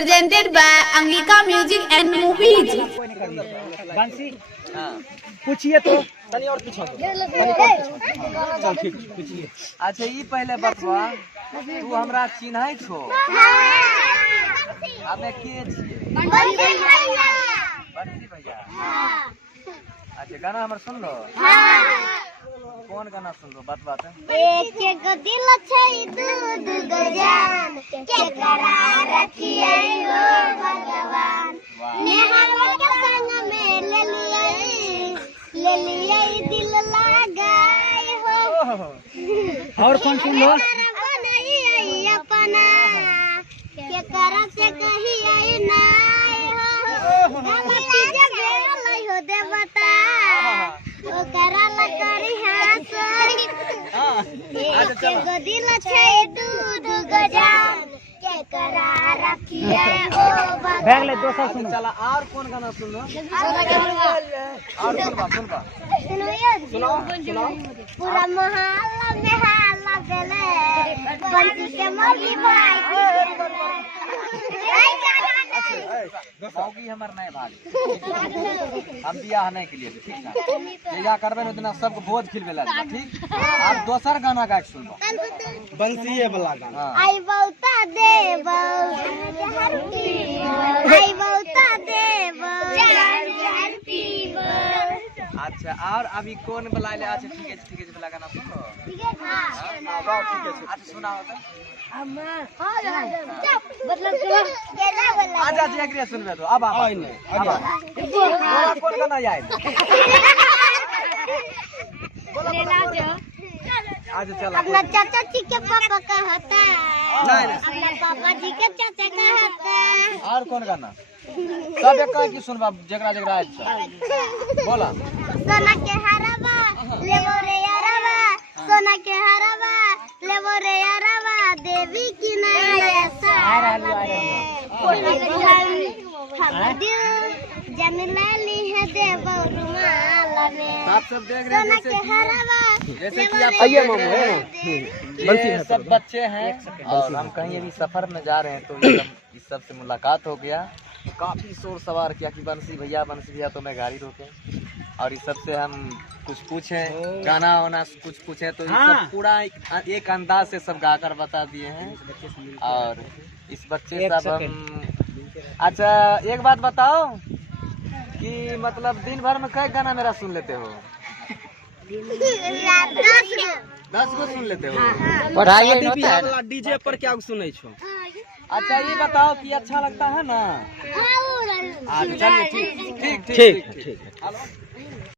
presented by Angika Music and Movies. बंसी पूछिए तो तनी और पूछो चल ठीक पूछिए। अच्छा ये पहले बतवा तू हमरा चिन्है छो हमें के छिए बंसी भैया। अच्छा गाना हमर सुन लो कौन गाना सुन लो बतवा त एक गो दिल छै दू दू गो जान के करार रखिए हो भगवान नेहा के संग में ले लिए दिल लगाए हो। और कौन सुन लो बनाई अपना के करा से कहिए नाय हो हम चीज बेलई हो देवता ओ करा ल करी हाथ एक गो दिल छै दू दू गो जान के करा रखिए ओ बैग ले दोसर सुन चला और कौन गाना सुन लो और सुनबा सुनो पूरा मोहल्ला में हल्ला चले बंसी के मोगी भाई मौगी हमर नहीं भाग हम बियाह नहीं के लिए ठीक ना जया करबे न उतना सबको भोज खिलबे ला ठीक। और दोसर गाना गा के सुनबो बंसीए वाला गाना आई बहुता देव आई बहुता देव जार पीव। अच्छा और अभी कौन वाला ले अच्छा ठीक है वाला गाना सुनो ठीक है हां गाओ ठीक है अच्छा सुनाओ तो मतलब केला वाला आजा जी अगले सुनबे तो अब आई नहीं अब कौन गाना याद अच्छा चला अपना चाचा जी के पापा का होता नहीं अपना पापा जी के चाचा का होता और कौन गाना सब एक की सुनबा जगरा जगरा अच्छा बोला सोना के हरवा लेवो रे यारवा सोना के हरवा लेवो रे यारवा देवी की नहीं जमीला ली है देवो रुमाल में आप सब देख रहे हैं जैसे कि आप आइए मामू है ये सब बच्चे हैं और हम कहीं अभी सफर में जा रहे हैं तो इस सब से मुलाकात हो गया। काफी शोर सवार किया कि बंसी भैया तो मैं गाड़ी रोके और इस सब से हम कुछ पूछे गाना वाना कुछ पूछे तो ये सब पूरा एक अंदाज से सब गाकर बता दिए हैं। और इस बच्चे सब हम अच्छा एक बात बताओ कि मतलब दिन भर में कई गाना मेरा सुन लेते हो 10 को सुन लेते हो पढ़ाई डीजे पर क्या सुनै छो। अच्छा ये बताओ कि अच्छा लगता है ना। चलिए ठीक ठीक